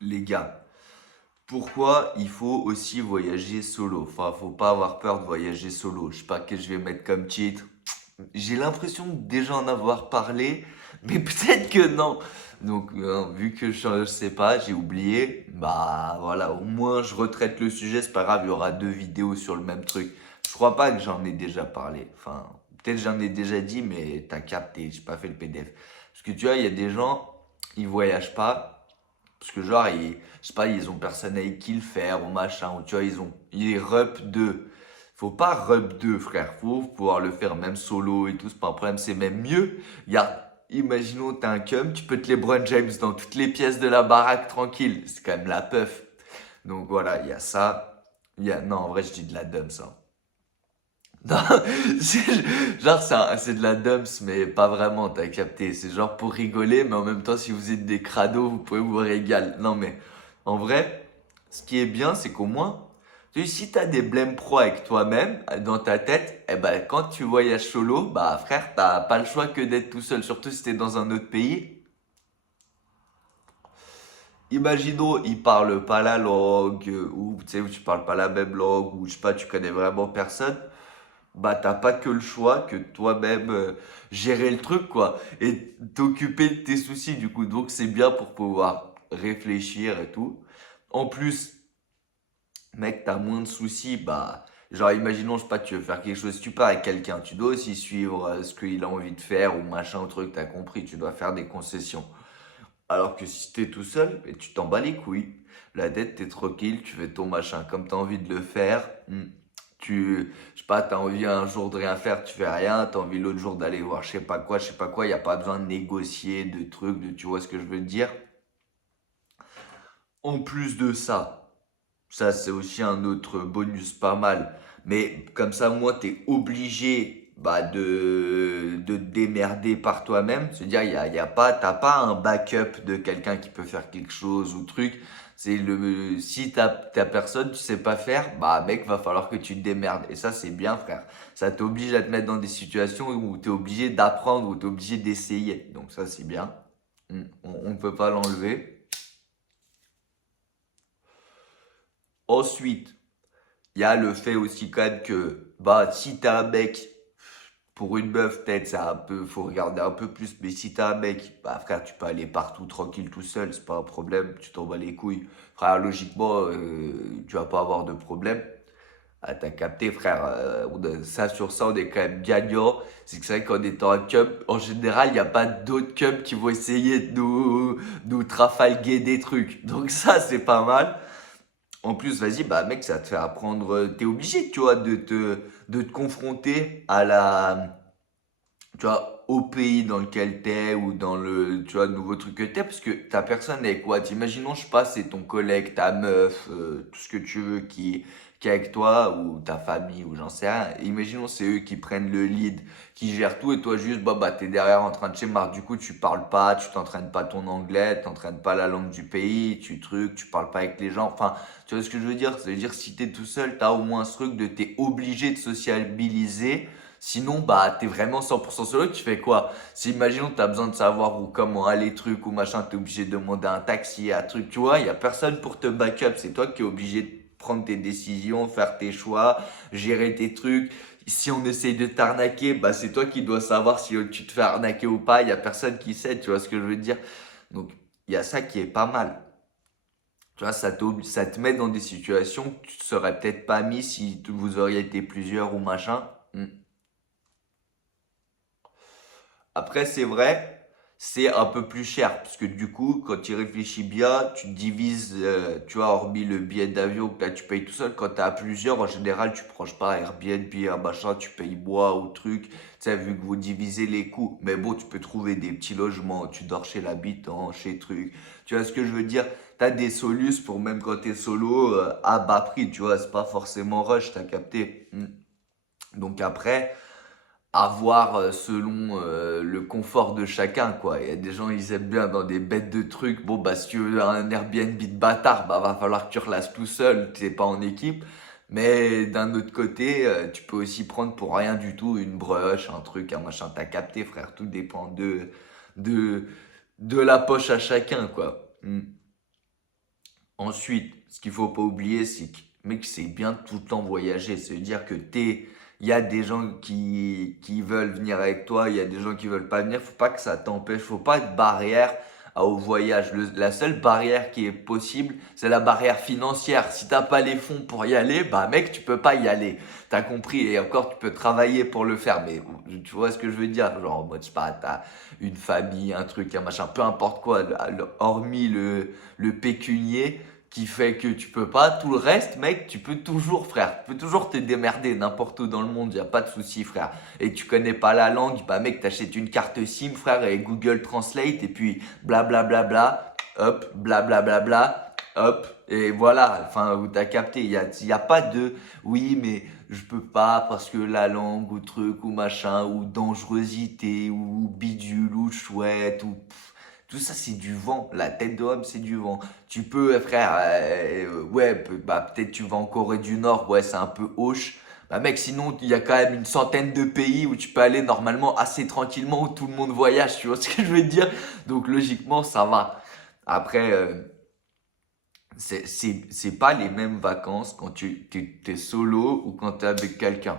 Les gars, pourquoi il faut aussi voyager solo? Enfin, faut pas avoir peur de voyager solo. Je sais pas que je vais mettre comme titre. J'ai l'impression de déjà en avoir parlé, mais peut-être que non. Donc, vu que je sais pas, j'ai oublié, bah voilà, au moins je retraite le sujet, c'est pas grave, il y aura deux vidéos sur le même truc. Je crois pas que j'en ai déjà parlé. Enfin, peut-être j'en ai déjà dit, mais t'as capté, j'ai pas fait le PDF. Parce que tu vois, il y a des gens, ils voyagent pas, parce que genre, je sais pas, ils ont personne avec qui le faire, ou machin, ou tu vois, ils rep 2. Faut pas rep 2, frère. Faut pouvoir le faire même solo et tout, c'est pas un problème, c'est même mieux. Regarde, imaginons, t'as un cum, tu peux te LeBron James dans toutes les pièces de la baraque tranquille. C'est quand même la puff. Donc voilà, il y a ça. Non, en vrai, je dis de la dumb, ça. Non, genre, c'est de la dumps, mais pas vraiment, t'as capté. C'est genre pour rigoler, mais en même temps, si vous êtes des crados, vous pouvez vous régaler. Non, mais en vrai, ce qui est bien, c'est qu'au moins, tu sais, si t'as des blèmes pro avec toi-même, dans ta tête, eh ben, quand tu voyages solo, bah, frère, t'as pas le choix que d'être tout seul. Surtout si t'es dans un autre pays. Imaginons, ils parlent pas la langue, ou tu sais, ou tu parles pas la même langue, ou je sais pas, tu connais vraiment personne. Bah t'as pas que le choix que toi-même gérer le truc quoi et t'occuper de tes soucis du coup donc c'est bien pour pouvoir réfléchir et tout en plus mec t'as moins de soucis bah genre imaginons je sais pas tu veux faire quelque chose tu pars avec quelqu'un tu dois aussi suivre ce qu'il a envie de faire ou machin ou truc t'as compris tu dois faire des concessions alors que si t'es tout seul, et tu t'en bats les couilles. La dette, t'es tranquille, tu fais ton machin comme t'as envie de le faire. Je sais pas, t'as envie un jour de rien faire, tu fais rien. T'as envie l'autre jour d'aller voir je sais pas quoi. Y a pas besoin de négocier, de trucs, tu vois ce que je veux te dire. En plus de ça, ça c'est aussi un autre bonus pas mal. Mais comme ça, moi, t'es obligé bah, de te démerder par toi-même. C'est-à-dire, y a pas, t'as pas un backup de quelqu'un qui peut faire quelque chose ou truc. Si t'as personne, tu sais pas faire, bah mec, va falloir que tu te démerdes. Et ça, c'est bien, frère. Ça t'oblige à te mettre dans des situations où t'es obligé d'apprendre, où t'es obligé d'essayer. Donc ça, c'est bien. On ne peut pas l'enlever. Ensuite, il y a le fait aussi quand même que, bah, si t'as un mec, pour une meuf, peut-être, c'est un peu, faut regarder un peu plus, mais si t'as un mec, bah, frère, tu peux aller partout tranquille tout seul, c'est pas un problème, tu t'en bats les couilles. Frère, logiquement, tu vas pas avoir de problème. Ah, t'as capté, frère, ça sur ça, on est quand même gagnant. C'est que c'est vrai qu'en étant un cum, en général, il n'y a pas d'autres cums qui vont essayer de nous trafalguer des trucs. Donc ça, c'est pas mal. En plus, vas-y, bah mec, ça te fait apprendre. T'es obligé, tu vois, de te confronter à tu vois, au pays dans lequel t'es ou dans tu vois, le nouveau truc que t'es, parce que t'as personne avec quoi. Imaginons, je sais pas, c'est ton collègue, ta meuf, tout ce que tu veux qui est avec toi, ou ta famille, ou j'en sais rien. Imaginons, c'est eux qui prennent le lead, qui gèrent tout, et toi juste, bah, t'es derrière en train de schémar. Du coup, tu parles pas, tu t'entraînes pas ton anglais, t'entraînes pas la langue du pays, tu parles pas avec les gens. Enfin, tu vois ce que je veux dire? Ça veut dire, si t'es tout seul, t'as au moins ce truc de t'es obligé de sociabiliser. Sinon, bah, t'es vraiment 100% solo, tu fais quoi? Si imaginons que t'as besoin de savoir où, comment aller, truc ou machin, t'es obligé de demander un taxi, un truc, tu vois, il y a personne pour te backup, c'est toi qui es obligé de prendre tes décisions, faire tes choix, gérer tes trucs. Si on essaye de t'arnaquer, bah, c'est toi qui dois savoir si tu te fais arnaquer ou pas, il y a personne qui sait, tu vois ce que je veux dire? Donc, il y a ça qui est pas mal. Tu vois, ça te met dans des situations que tu ne serais peut-être pas mis si vous auriez été plusieurs ou machin. Après, c'est vrai, c'est un peu plus cher, parce que du coup, quand tu y réfléchis bien, tu divises, tu vois, hormis le billet d'avion que là, tu payes tout seul, quand tu as plusieurs, en général, tu prends, je sais pas, Airbnb, un machin, tu payes bois ou truc, tu sais, vu que vous divisez les coûts. Mais bon, tu peux trouver des petits logements, tu dors chez l'habitant, chez truc. Tu vois ce que je veux dire? Tu as des solus pour même quand tu es solo, à bas prix, tu vois, c'est pas forcément rush, t'as capté. Donc après, à voir selon le confort de chacun, quoi. Il y a des gens, ils aiment bien dans des bêtes de trucs. Bon, bah, si tu veux un Airbnb de bâtard, bah, va falloir que tu relasses tout seul, t'es pas en équipe. Mais d'un autre côté, tu peux aussi prendre pour rien du tout une brush, un truc, un machin. T'as capté, frère. Tout dépend de, de la poche à chacun, quoi. Ensuite, ce qu'il faut pas oublier, c'est que, mec, c'est bien de tout le temps voyager. Ça veut dire que il y a des gens qui veulent venir avec toi, il y a des gens qui veulent pas venir. Faut pas que ça t'empêche, faut pas être barrière au voyage. La seule barrière qui est possible, c'est la barrière financière. Si t'as pas les fonds pour y aller, bah mec, tu peux pas y aller. T'as compris? Et encore, tu peux travailler pour le faire. Mais tu vois ce que je veux dire? Genre, en mode, je sais pas, t'as une famille, un truc, un machin, peu importe quoi, hormis le pécunier qui fait que tu peux pas. Tout le reste, mec, tu peux toujours, frère. Tu peux toujours te démerder n'importe où dans le monde, y a pas de souci, frère. Et tu connais pas la langue, bah mec, t'achètes une carte SIM, frère, et Google Translate, et puis blablabla, bla, bla, bla, hop, blablabla, bla, bla, bla, hop, et voilà, enfin, où t'as capté. Y a pas de, oui, mais je peux pas parce que la langue, ou truc, ou machin, ou dangerosité, ou bidule, ou chouette, ou tout ça, c'est du vent. La tête de homme, c'est du vent. Tu peux, frère, ouais, bah, peut-être tu vas en Corée du Nord, ouais, c'est un peu hoche. Bah, mec, sinon, il y a quand même une centaine de pays où tu peux aller normalement assez tranquillement, où tout le monde voyage, tu vois ce que je veux dire? Donc, logiquement, ça va. Après, c'est pas les mêmes vacances quand t'es solo ou quand t'es avec quelqu'un.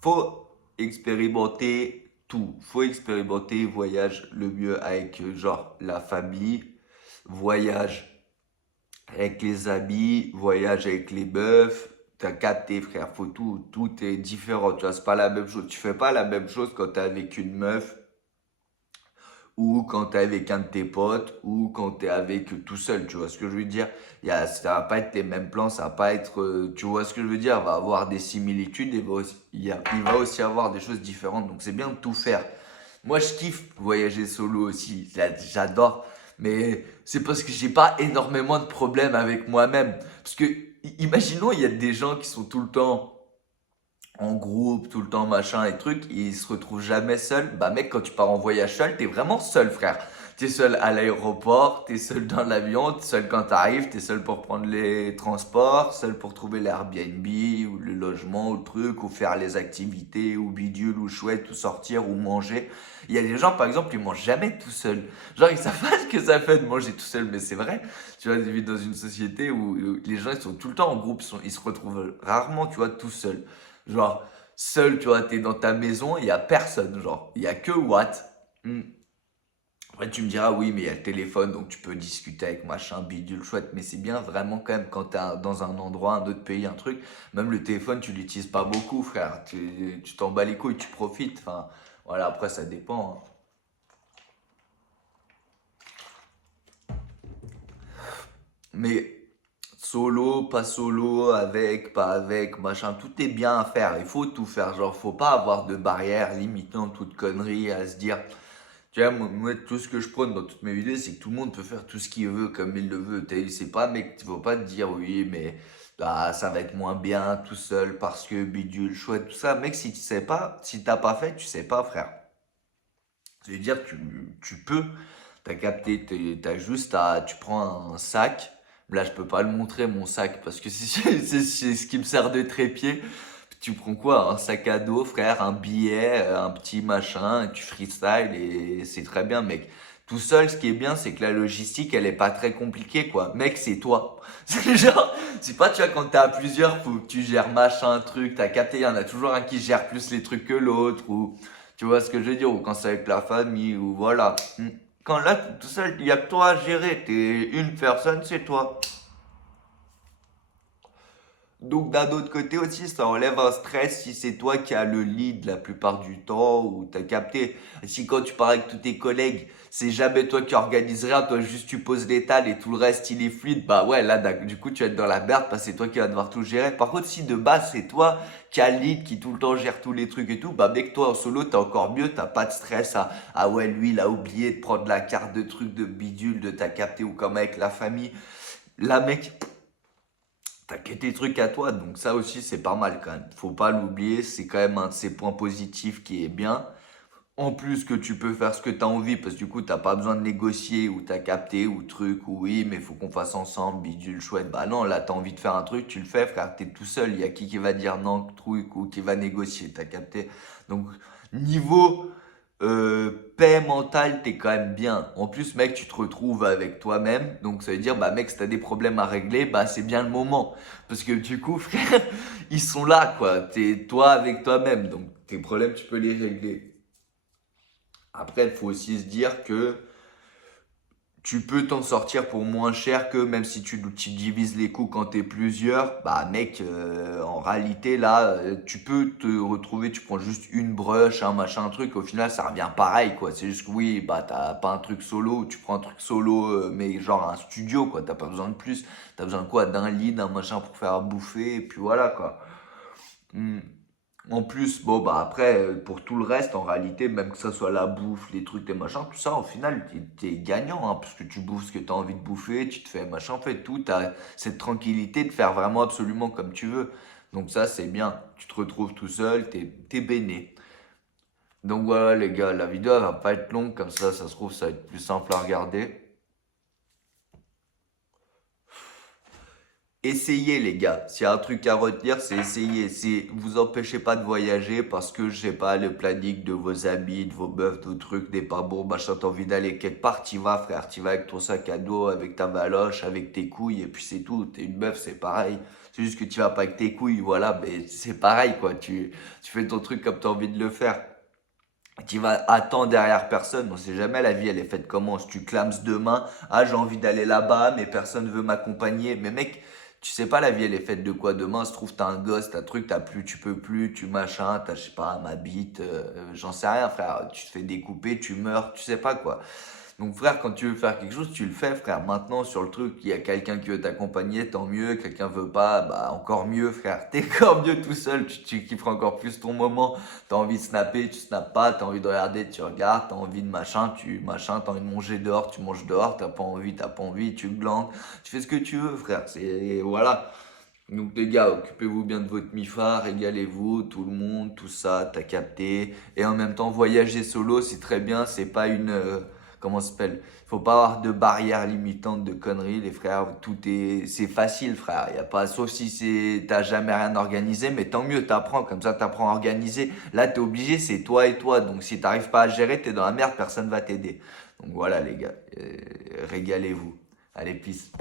Faut expérimenter tout. Faut expérimenter voyage le mieux avec genre la famille, voyage avec les amis, voyage avec les meufs. T'as capté, frère. Faut tout est différent. Tu vois, c'est pas la même chose. Tu fais pas la même chose quand t'es avec une meuf ou quand t'es avec un de tes potes, ou quand t'es avec tout seul, tu vois ce que je veux dire? Ça va pas être les mêmes plans, ça va pas être, tu vois ce que je veux dire? Il va avoir des similitudes, et il va aussi avoir des choses différentes, donc c'est bien de tout faire. Moi, je kiffe voyager solo aussi, j'adore, mais c'est parce que j'ai pas énormément de problèmes avec moi-même. Parce que, imaginons, il y a des gens qui sont tout le temps en groupe, tout le temps, machin et trucs, et ils se retrouvent jamais seuls. Bah mec, quand tu pars en voyage seul, t'es vraiment seul, frère. T'es seul à l'aéroport, t'es seul dans l'avion, t'es seul quand t'arrives, t'es seul pour prendre les transports, seul pour trouver l'Airbnb, ou le logement, ou le truc, ou faire les activités, ou bidule, ou chouette, ou sortir, ou manger. Il y a des gens, par exemple, ils mangent jamais tout seuls. Genre, ils savent pas ce que ça fait de manger tout seul, mais c'est vrai. Tu vois, ils vivent dans une société où les gens, ils sont tout le temps en groupe, ils se retrouvent rarement, tu vois, tout seuls. Genre, seul, tu vois, t'es dans ta maison, il y a personne, genre, il y a que Watt. Hmm. Après, tu me diras, oui, mais il y a le téléphone, donc tu peux discuter avec machin, bidule, chouette, mais c'est bien vraiment quand même quand t'es dans un endroit, un autre pays, un truc, même le téléphone, tu l'utilises pas beaucoup, frère. Tu t'en bats les couilles, tu profites. Enfin, voilà, après, ça dépend, hein. Mais solo, pas solo, avec, pas avec, machin, tout est bien à faire. Il faut tout faire. Genre, faut pas avoir de barrière limitant toute connerie à se dire. Tu vois, moi, tout ce que je prône dans toutes mes vidéos, c'est que tout le monde peut faire tout ce qu'il veut comme il le veut. C'est pas, mec, tu vas pas te dire, oui, mais bah, ça va être moins bien tout seul parce que bidule, chouette, tout ça. Mec, si tu sais pas, si t'as pas fait, tu sais pas, frère. Ça veut dire que tu peux, t'as capté, tu prends un sac. Là, je peux pas le montrer, mon sac, parce que c'est ce qui me sert de trépied. Tu prends quoi? Un sac à dos, frère, un billet, un petit machin, et tu freestyle et c'est très bien, mec. Tout seul, ce qui est bien, c'est que la logistique, elle est pas très compliquée, quoi. Mec, c'est toi. C'est genre, c'est pas, tu vois, quand t'es à plusieurs, faut que tu gères machin, truc, t'as capté, il y en a toujours un qui gère plus les trucs que l'autre, ou, tu vois ce que je veux dire, ou quand c'est avec la famille, ou voilà. Quand là, t'es tout seul, il y a que toi à gérer, t'es une personne, c'est toi. Donc d'un autre côté aussi, ça enlève un stress si c'est toi qui as le lead la plupart du temps ou t'as capté. Si quand tu pars avec tous tes collègues, c'est jamais toi qui organise rien, toi juste tu poses l'étal et tout le reste il est fluide, bah ouais là du coup tu vas être dans la merde parce que c'est toi qui vas devoir tout gérer. Par contre si de base c'est toi qui as le lead, qui tout le temps gère tous les trucs et tout, bah mec toi en solo t'es encore mieux, t'as pas de stress à ah ouais lui il a oublié de prendre la carte de trucs de bidule, de t'as capté ou comme avec la famille. Là mec, t'as que tes trucs à toi, donc ça aussi c'est pas mal quand même. Faut pas l'oublier, c'est quand même un de ces points positifs qui est bien. En plus que tu peux faire ce que t'as envie, parce que du coup t'as pas besoin de négocier ou t'as capté ou truc ou oui mais faut qu'on fasse ensemble, bidule chouette. Bah non, là t'as envie de faire un truc, tu le fais frère, t'es tout seul, il y a qui va dire non, truc ou qui va négocier, t'as capté. Donc niveau paix mentale, t'es quand même bien. En plus, mec, tu te retrouves avec toi-même. Donc, ça veut dire, bah, mec, si t'as des problèmes à régler, bah, c'est bien le moment. Parce que du coup, frère, ils sont là, quoi. T'es toi avec toi-même. Donc, tes problèmes, tu peux les régler. Après, il faut aussi se dire que tu peux t'en sortir pour moins cher que même si tu divises les coûts quand t'es plusieurs, bah mec, en réalité là, tu peux te retrouver, tu prends juste une brush, un machin, un truc, au final ça revient pareil quoi. C'est juste que oui, bah t'as pas un truc solo, tu prends un truc solo, mais genre un studio quoi, t'as pas besoin de plus. T'as besoin de quoi? D'un lit, d'un machin pour faire à bouffer, et puis voilà quoi. Hmm. En plus, bon, bah après, pour tout le reste, en réalité, même que ça soit la bouffe, les trucs, les machins, tout ça, au final, t'es gagnant, hein, parce que tu bouffes ce que t'as envie de bouffer, tu te fais machin, en fait, tout, t'as cette tranquillité de faire vraiment absolument comme tu veux. Donc ça, c'est bien. Tu te retrouves tout seul, t'es béné. Donc voilà, les gars, la vidéo, elle va pas être longue, comme ça se trouve, ça va être plus simple à regarder. Essayez les gars, s'il y a un truc à retenir, c'est essayer. Si vous empêchez pas de voyager parce que, je sais pas, le planning de vos amis, de vos meufs, de trucs n'est pas bon, machin, t'as envie d'aller quelque part, t'y vas frère, t'y vas avec ton sac à dos, avec ta valoche, avec tes couilles, et puis c'est tout. T'es une meuf, c'est pareil. C'est juste que tu vas pas avec tes couilles, voilà, mais c'est pareil quoi. Tu fais ton truc comme t'as envie de le faire. Tu vas attendre derrière personne, on sait jamais la vie elle est faite comment. Si tu clames demain, ah j'ai envie d'aller là-bas, mais personne veut m'accompagner. Mais mec, tu sais pas la vie elle est faite de quoi demain. Se trouve t'as un gosse, t'as un truc, t'as plus, tu peux plus, tu machin, t'as je sais pas ma bite, j'en sais rien frère. Tu te fais découper, tu meurs, tu sais pas quoi. Donc frère, quand tu veux faire quelque chose, tu le fais frère. Maintenant sur le truc, il y a quelqu'un qui veut t'accompagner, tant mieux. Quelqu'un veut pas, bah encore mieux frère. T'es encore mieux tout seul, tu kifferas encore plus ton moment. T'as envie de snapper, tu snappes pas. T'as envie de regarder, tu regardes. T'as envie de machin, tu machin. T'as envie de manger dehors, tu manges dehors. T'as pas envie, tu glandes. Tu fais ce que tu veux frère. C'est voilà. Donc les gars, occupez-vous bien de votre MIFA, régalez-vous, tout le monde, tout ça, t'as capté. Et en même temps, voyager solo, c'est très bien, c'est pas une... comment ça s'appelle? Il faut pas avoir de barrières limitantes, de conneries, les frères, tout est... C'est facile, frère. Y a pas... Sauf si t'as jamais rien organisé, mais tant mieux, t'apprends, comme ça t'apprends à organiser. Là, t'es obligé, c'est toi et toi. Donc si t'arrives pas à gérer, t'es dans la merde, personne va t'aider. Donc voilà les gars, régalez-vous. Allez, peace.